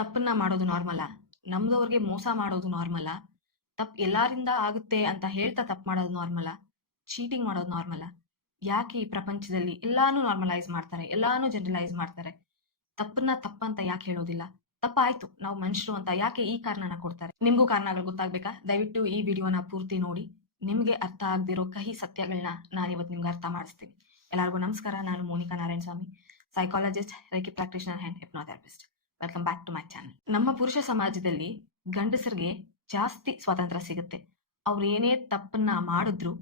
ತಪ್ಪನ್ನ ಮಾಡೋದು ನಾರ್ಮಲಾ? ನಮ್ದವ್ರಿಗೆ ಮೋಸ ಮಾಡೋದು ನಾರ್ಮಲಾ? ತಪ್ಪು ಎಲ್ಲಾರಿಂದ ಆಗುತ್ತೆ ಅಂತ ಹೇಳ್ತಾ ತಪ್ಪು ಮಾಡೋದು ನಾರ್ಮಲಾ? ಚೀಟಿಂಗ್ ಮಾಡೋದು ನಾರ್ಮಲಾ? ಯಾಕೆ ಈ ಪ್ರಪಂಚದಲ್ಲಿ ಎಲ್ಲಾನು ನಾರ್ಮಲೈಸ್ ಮಾಡ್ತಾರೆ, ಎಲ್ಲಾನು ಜನರಲೈಸ್ ಮಾಡ್ತಾರೆ? ತಪ್ಪನ್ನ ತಪ್ಪಂತ ಯಾಕೆ ಹೇಳೋದಿಲ್ಲ? ತಪ್ಪಾಯ್ತು, ನಾವು ಮನುಷ್ಯರು ಅಂತ ಯಾಕೆ ಈ ಕಾರಣನ ಕೊಡ್ತಾರೆ? ನಿಮ್ಗೂ ಕಾರಣಗಳು ಗೊತ್ತಾಗ್ಬೇಕಾ? ದಯವಿಟ್ಟು ಈ ವಿಡಿಯೋನ ಪೂರ್ತಿ ನೋಡಿ. ನಿಮ್ಗೆ ಅರ್ಥ ಆಗದಿರೋ ಕಹಿ ಸತ್ಯಗಳನ್ನ ನಾನು ಇವತ್ತು ನಿಮ್ಗೆ ಅರ್ಥ ಮಾಡಿಸ್ತೀನಿ. ಎಲ್ಲರಿಗೂ ನಮಸ್ಕಾರ. ನಾನು Monika Narayana Swamy, psychologist, reiki practitioner and hypnotherapist. Welcome back to my channel. ನಮ್ಮ ಪುರುಷ ಸಮಾಜದಲ್ಲಿ ಗಂಡಸರಿಗೆ ಜಾಸ್ತಿ ಸ್ವಾತಂತ್ರ್ಯ ಸಿಗುತ್ತೆ. ಅವ್ರು ಏನೇ ತಪ್ಪನ್ನ ಮಾಡಿದ್ರು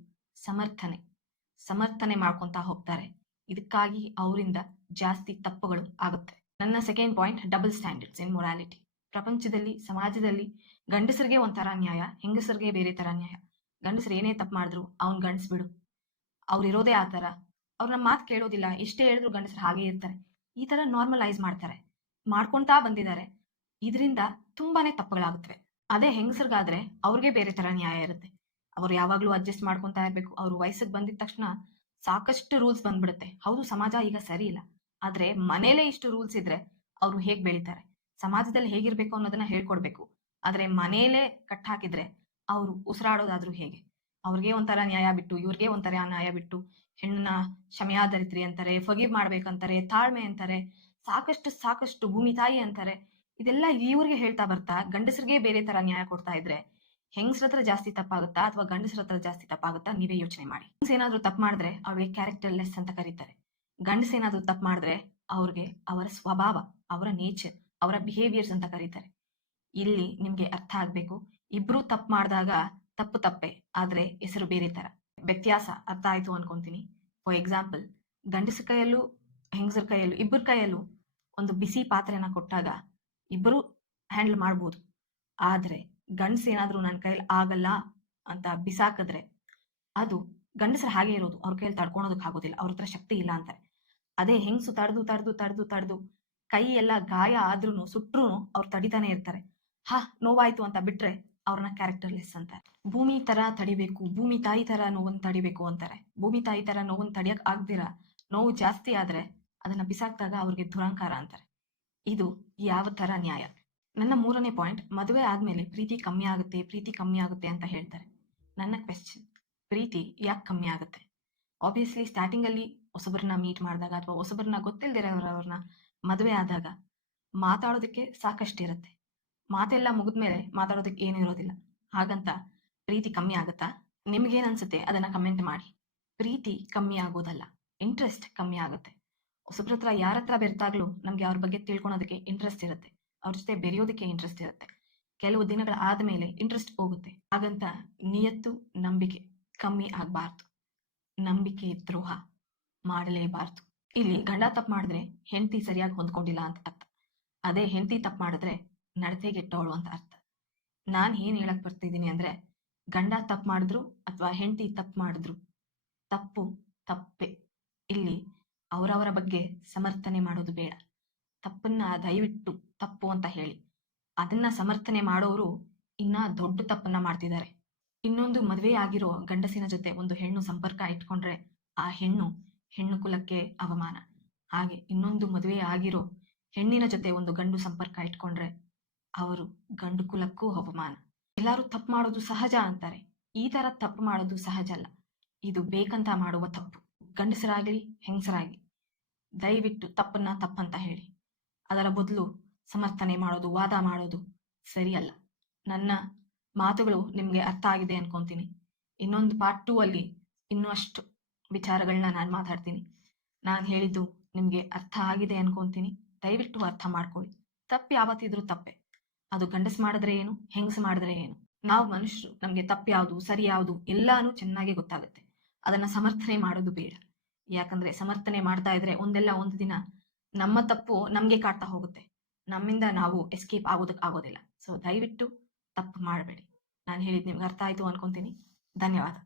ಸಮರ್ಥನೆ ಮಾಡ್ಕೊಂತ ಹೋಗ್ತಾರೆ. ಇದಕ್ಕಾಗಿ ಅವರಿಂದ ಜಾಸ್ತಿ ತಪ್ಪುಗಳು ಆಗುತ್ತೆ. ನನ್ನ ಸೆಕೆಂಡ್ ಪಾಯಿಂಟ್, ಡಬಲ್ ಸ್ಟ್ಯಾಂಡರ್ಡ್ಸ್ ಇನ್ ಮೊರಾಲಿಟಿ. ಪ್ರಪಂಚದಲ್ಲಿ, ಸಮಾಜದಲ್ಲಿ ಗಂಡಸರಿಗೆ ಒಂಥರ ನ್ಯಾಯ, ಹೆಂಗಸರಿಗೆ ಬೇರೆ ತರ ನ್ಯಾಯ. ಗಂಡಸರು ಏನೇ ತಪ್ಪು ಮಾಡಿದ್ರು ಅವ್ನ್ ಗಂಡಸ್ ಬಿಡು, ಅವ್ರಿರೋದೇ ಆ ತರ, ಅವ್ರ ನಮ್ಮ ಮಾತು ಕೇಳೋದಿಲ್ಲ, ಎಷ್ಟೇ ಹೇಳಿದ್ರು ಗಂಡಸರು ಹಾಗೆ ಇರ್ತಾರೆ, ಈ ತರ ನಾರ್ಮಲೈಸ್ ಮಾಡ್ಕೊಂತಾ ಬಂದಿದ್ದಾರೆ. ಇದರಿಂದ ತುಂಬಾನೇ ತಪ್ಪುಗಳಾಗುತ್ತವೆ. ಅದೇ ಹೆಂಗಸರಿಗಾದ್ರೆ ಅವ್ರಿಗೆ ಬೇರೆ ತರ ನ್ಯಾಯ ಇರುತ್ತೆ. ಅವ್ರು ಯಾವಾಗ್ಲೂ ಅಡ್ಜಸ್ಟ್ ಮಾಡ್ಕೊಂತಾ ಇರ್ಬೇಕು. ಅವ್ರು ವಯಸ್ಸಿಗೆ ಬಂದಿದ ತಕ್ಷಣ ಸಾಕಷ್ಟು ರೂಲ್ಸ್ ಬಂದ್ಬಿಡುತ್ತೆ. ಹೌದು, ಸಮಾಜ ಈಗ ಸರಿ ಇಲ್ಲ, ಆದ್ರೆ ಮನೇಲೆ ಇಷ್ಟು ರೂಲ್ಸ್ ಇದ್ರೆ ಅವ್ರು ಹೇಗ್ ಬೆಳಿತಾರೆ? ಸಮಾಜದಲ್ಲಿ ಹೇಗಿರ್ಬೇಕು ಅನ್ನೋದನ್ನ ಹೇಳ್ಕೊಡ್ಬೇಕು. ಆದ್ರೆ ಮನೇಲೆ ಕಟ್ ಹಾಕಿದ್ರೆ ಅವ್ರು ಉಸಿರಾಡೋದಾದ್ರೂ ಹೇಗೆ? ಅವ್ರಿಗೆ ಒಂಥರ ನ್ಯಾಯ ಬಿಟ್ಟು, ಇವ್ರಿಗೆ ಒಂಥರ ನ್ಯಾಯ ಬಿಟ್ಟು, ಹೆಣ್ಣನ್ನ ಕ್ಷಮೆಯಾದರಿತ್ರಿ ಅಂತಾರೆ, ಫರ್ಗಿವ್ ಮಾಡ್ಬೇಕಂತಾರೆ, ತಾಳ್ಮೆ ಅಂತಾರೆ, ಸಾಕಷ್ಟು ಭೂಮಿ ತಾಯಿ ಅಂತಾರೆ. ಇದೆಲ್ಲ ಇವ್ರಿಗೆ ಹೇಳ್ತಾ ಬರ್ತಾ ಗಂಡಸರಿಗೆ ಬೇರೆ ತರ ನ್ಯಾಯ ಕೊಡ್ತಾ ಇದ್ರೆ ಹೆಂಗಸ್ರ ಹತ್ರ ಜಾಸ್ತಿ ತಪ್ಪಾಗುತ್ತಾ ಅಥವಾ ಗಂಡಸರ ಹತ್ರ ಜಾಸ್ತಿ ತಪ್ಪಾಗುತ್ತಾ? ನೀವೇ ಯೋಚನೆ ಮಾಡಿ. ಹೆಂಗ್ಸ್ ಏನಾದ್ರೂ ತಪ್ಪು ಮಾಡಿದ್ರೆ ಅವ್ರಿಗೆ ಕ್ಯಾರೆಕ್ಟರ್ ಲೆಸ್ ಅಂತ ಕರೀತಾರೆ. ಗಂಡಸ್ ಏನಾದ್ರೂ ತಪ್ಪು ಮಾಡಿದ್ರೆ ಅವ್ರಿಗೆ ಅವರ ಸ್ವಭಾವ, ಅವರ ನೇಚರ್, ಅವರ ಬಿಹೇವಿಯರ್ಸ್ ಅಂತ ಕರೀತಾರೆ. ಇಲ್ಲಿ ನಿಮ್ಗೆ ಅರ್ಥ ಆಗ್ಬೇಕು, ಇಬ್ರು ತಪ್ಪು ಮಾಡಿದಾಗ ತಪ್ಪು ತಪ್ಪೆ, ಆದ್ರೆ ಹೆಸರು ಬೇರೆ ತರ. ವ್ಯತ್ಯಾಸ ಅರ್ಥ ಆಯ್ತು ಅನ್ಕೊಂತೀನಿ. ಫಾರ್ ಎಕ್ಸಾಂಪಲ್, ಗಂಡಸ ಕೈಯಲ್ಲೂ ಹೆಂಗಸರ ಕೈಯಲ್ಲೂ, ಇಬ್ಬರ ಕೈಯಲ್ಲೂ ಒಂದು ಬಿಸಿ ಪಾತ್ರೆನ ಕೊಟ್ಟಾಗ ಇಬ್ಬರು ಹ್ಯಾಂಡಲ್ ಮಾಡ್ಬೋದು. ಆದ್ರೆ ಗಂಡಸ ಏನಾದ್ರೂ ನನ್ನ ಕೈಯಲ್ಲಿ ಆಗಲ್ಲ ಅಂತ ಬಿಸಾಕಿದ್ರೆ ಅದು ಗಂಡಸರ ಹಾಗೆ ಇರೋದು, ಅವ್ರ ಕೈಯಲ್ಲಿ ತಡ್ಕೊಳೋದಕ್ ಆಗೋದಿಲ್ಲ, ಅವ್ರ ಹತ್ರ ಶಕ್ತಿ ಇಲ್ಲ ಅಂತಾರೆ. ಅದೇ ಹೆಂಗಸು ತಡೆದು ಕೈ ಎಲ್ಲ ಗಾಯ ಆದ್ರೂನು ಸುಟ್ರು ಅವ್ರು ತಡಿತಾನೆ ಇರ್ತಾರೆ. ನೋವಾಯ್ತು ಅಂತ ಬಿಟ್ರೆ ಅವ್ರನ್ನ ಕ್ಯಾರೆಕ್ಟರ್ಲೆಸ್ ಅಂತಾರೆ. ಭೂಮಿ ತರ ತಡಿಬೇಕು, ಭೂಮಿ ತಾಯಿ ತರ ನೋವನ್ನ ತಡಿಬೇಕು ಅಂತಾರೆ. ಭೂಮಿ ತಾಯಿ ತರ ನೋವನ್ನ ತಡಿಯಕ್ ಆಗ್ದಿರ ನೋವು ಜಾಸ್ತಿ ಆದ್ರೆ ಅದನ್ನ ಬಿಸಾಕ್ದಾಗ ಅವ್ರಿಗೆ ದುರಂಕಾರ ಅಂತಾರೆ. ಇದು ಯಾವ ತರ ನ್ಯಾಯ? ನನ್ನ ಮೂರನೇ ಪಾಯಿಂಟ್, ಮದುವೆ ಆದ್ಮೇಲೆ ಪ್ರೀತಿ ಕಮ್ಮಿ ಆಗುತ್ತೆ ಅಂತ ಹೇಳ್ತಾರೆ. ನನ್ನ ಕ್ವೆಶ್ಚನ್, ಪ್ರೀತಿ ಯಾಕೆ ಕಮ್ಮಿ ಆಗುತ್ತೆ? ಆಬ್ವಿಯಸ್ಲಿ ಸ್ಟಾರ್ಟಿಂಗ್ ಅಲ್ಲಿ ಹೊಸಬರನ್ನ ಮೀಟ್ ಮಾಡಿದಾಗ ಅಥವಾ ಹೊಸಬರನ್ನ ಗೊತ್ತಿಲ್ದಿರೋರವ್ರನ್ನ ಮದುವೆ ಆದಾಗ ಮಾತಾಡೋದಕ್ಕೆ ಸಾಕಷ್ಟಿರುತ್ತೆ. ಮಾತೆಲ್ಲ ಮುಗಿದ್ಮೇಲೆ ಮಾತಾಡೋದಕ್ಕೆ ಏನು ಇರೋದಿಲ್ಲ. ಹಾಗಂತ ಪ್ರೀತಿ ಕಮ್ಮಿ ಆಗುತ್ತಾ? ನಿಮ್ಗೇನ್ ಅನ್ಸುತ್ತೆ ಅದನ್ನ ಕಮೆಂಟ್ ಮಾಡಿ. ಪ್ರೀತಿ ಕಮ್ಮಿ ಆಗೋದಲ್ಲ, ಇಂಟ್ರೆಸ್ಟ್ ಕಮ್ಮಿ ಆಗುತ್ತೆ. ಹೊಸಬ್ರ ಹತ್ರ ಯಾರ ಹತ್ರ ಬೆರೆತಾಗ್ಲೂ ನಮ್ಗೆ ಅವ್ರ ಬಗ್ಗೆ ತಿಳ್ಕೊಳೋದಕ್ಕೆ ಇಂಟ್ರೆಸ್ಟ್ ಇರುತ್ತೆ, ಅವ್ರ ಜೊತೆ ಬೆರೆಯೋದಕ್ಕೆ ಇಂಟ್ರೆಸ್ಟ್ ಇರುತ್ತೆ. ಕೆಲವು ದಿನಗಳ ಆದ್ಮೇಲೆ ಇಂಟ್ರೆಸ್ಟ್ ಹೋಗುತ್ತೆ. ಹಾಗಂತ ನಿಯತ್ತು, ನಂಬಿಕೆ ಕಮ್ಮಿ ಆಗ್ಬಾರ್ದು. ನಂಬಿಕೆ ದ್ರೋಹ ಮಾಡಲೇಬಾರ್ದು. ಇಲ್ಲಿ ಗಂಡ ತಪ್ಪು ಮಾಡಿದ್ರೆ ಹೆಂಡತಿ ಸರಿಯಾಗಿ ಹೊಂದ್ಕೊಂಡಿಲ್ಲ ಅಂತ ಅರ್ಥ. ಅದೇ ಹೆಂಡತಿ ತಪ್ಪು ಮಾಡಿದ್ರೆ ನಡತೆಗೆಟ್ಟವಳು ಅಂತ ಅರ್ಥ. ನಾನ್ ಏನ್ ಹೇಳಕ್ ಬರ್ತಿದ್ದೀನಿ ಅಂದ್ರೆ, ಗಂಡ ತಪ್ಪು ಮಾಡಿದ್ರು ಅಥವಾ ಹೆಂಡತಿ ತಪ್ಪು ಮಾಡಿದ್ರು ತಪ್ಪು ತಪ್ಪೆ. ಇಲ್ಲಿ ಅವರವರ ಬಗ್ಗೆ ಸಮರ್ಥನೆ ಮಾಡೋದು ಬೇಡ. ತಪ್ಪನ್ನ ದಯವಿಟ್ಟು ತಪ್ಪು ಅಂತ ಹೇಳಿ. ಅದನ್ನ ಸಮರ್ಥನೆ ಮಾಡೋರು ಇನ್ನ ದೊಡ್ಡ ತಪ್ಪನ್ನ ಮಾಡ್ತಿದ್ದಾರೆ. ಇನ್ನೊಂದು ಮದುವೆ ಆಗಿರೋ ಗಂಡಸಿನ ಜೊತೆ ಒಂದು ಹೆಣ್ಣು ಸಂಪರ್ಕ ಇಟ್ಕೊಂಡ್ರೆ ಆ ಹೆಣ್ಣು ಕುಲಕ್ಕೆ ಅವಮಾನ. ಹಾಗೆ ಇನ್ನೊಂದು ಮದುವೆ ಆಗಿರೋ ಹೆಣ್ಣಿನ ಜೊತೆ ಒಂದು ಗಂಡು ಸಂಪರ್ಕ ಇಟ್ಕೊಂಡ್ರೆ ಅವರು ಗಂಡು ಕುಲಕ್ಕೂ ಅವಮಾನ. ಎಲ್ಲಾರು ತಪ್ಪು ಮಾಡೋದು ಸಹಜ ಅಂತಾರೆ. ಈ ತರ ತಪ್ಪು ಮಾಡೋದು ಸಹಜ ಅಲ್ಲ, ಇದು ಬೇಕಂತ ಮಾಡುವ ತಪ್ಪು. ಗಂಡಸರಾಗ್ಲಿ ಹೆಂಗಸರಾಗ್ಲಿ ದಯವಿಟ್ಟು ತಪ್ಪನ್ನ ತಪ್ಪಂತ ಹೇಳಿ. ಅದರ ಬದಲು ಸಮರ್ಥನೆ ಮಾಡೋದು, ವಾದ ಮಾಡೋದು ಸರಿಯಲ್ಲ. ನನ್ನ ಮಾತುಗಳು ನಿಮ್ಗೆ ಅರ್ಥ ಆಗಿದೆ ಅನ್ಕೊಂತೀನಿ. ಇನ್ನೊಂದು ಪಾರ್ಟ್ 2 ಅಲ್ಲಿ ಇನ್ನೂ ಅಷ್ಟು ವಿಚಾರಗಳನ್ನ ನಾನು ಮಾತಾಡ್ತೀನಿ. ನಾನು ಹೇಳಿದ್ದು ನಿಮ್ಗೆ ಅರ್ಥ ಆಗಿದೆ ಅನ್ಕೊಂತೀನಿ. ದಯವಿಟ್ಟು ಅರ್ಥ ಮಾಡ್ಕೊಳ್ಳಿ. ತಪ್ಪು ಯಾವತ್ತಿದ್ರು ತಪ್ಪೆ. ಅದು ಗಂಡಸ್ ಮಾಡಿದ್ರೆ ಏನು, ಹೆಂಗಸ್ ಮಾಡಿದ್ರೆ ಏನು. ನಾವು ಮನುಷ್ಯರು, ನಮ್ಗೆ ತಪ್ಪು ಯಾವುದು ಸರಿ ಯಾವುದು ಎಲ್ಲಾನು ಚೆನ್ನಾಗಿ ಗೊತ್ತಾಗುತ್ತೆ. ಅದನ್ನ ಸಮರ್ಥನೆ ಮಾಡೋದು ಬೇಡ. ಯಾಕಂದ್ರೆ ಸಮರ್ಥನೆ ಮಾಡ್ತಾ ಇದ್ರೆ ಒಂದೆಲ್ಲ ಒಂದು ದಿನ ನಮ್ಮ ತಪ್ಪು ನಮ್ಗೆ ಕಾಡ್ತಾ ಹೋಗುತ್ತೆ. ನಮ್ಮಿಂದ ನಾವು ಎಸ್ಕೇಪ್ ಆಗೋದಕ್ಕೆ ಆಗೋದಿಲ್ಲ. ಸೊ ದಯವಿಟ್ಟು ತಪ್ಪು ಮಾಡಬೇಡಿ. ನಾನು ಹೇಳಿದ್ ನಿಮ್ಗೆ ಅರ್ಥ ಆಯ್ತು ಅನ್ಕೊಂತೀನಿ. ಧನ್ಯವಾದ.